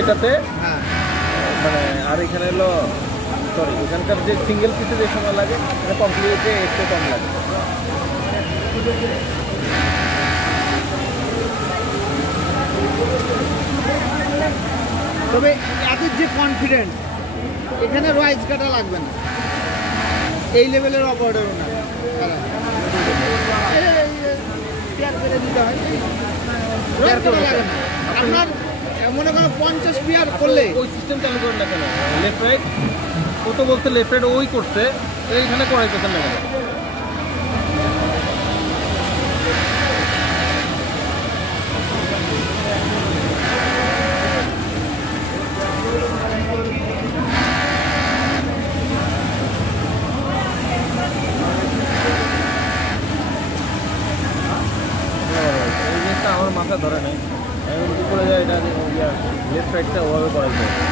এটাতে হ্যাঁ মানে আর এখানে হলো সরি এখানকার যে সিঙ্গেল পিসে যে সময় লাগে এটা কমপ্লিটে একটু কম লাগে। তবে এত যে কনফিডেন্স এখানে রাইজ কাটা লাগবে না, এই লেভেলের অপারেটরও না তারা। পেয়ার করে দিতে হয়, রাইজ কাটা লাগে না। আপনার মনে করেন 50 পেয়ার করলে ওই সিস্টেম চালু করেন না কেন? লেফট রাইট ও তো বলতে লেফট রাইট ওই করছে, এইখানে করাইতেছেন না কেন? এই জিনিসটা আমার মাথা ধরে নাই, আমি উপরে যাই এটা লেফট রাইটটা ওভাবে করাইতে হবে।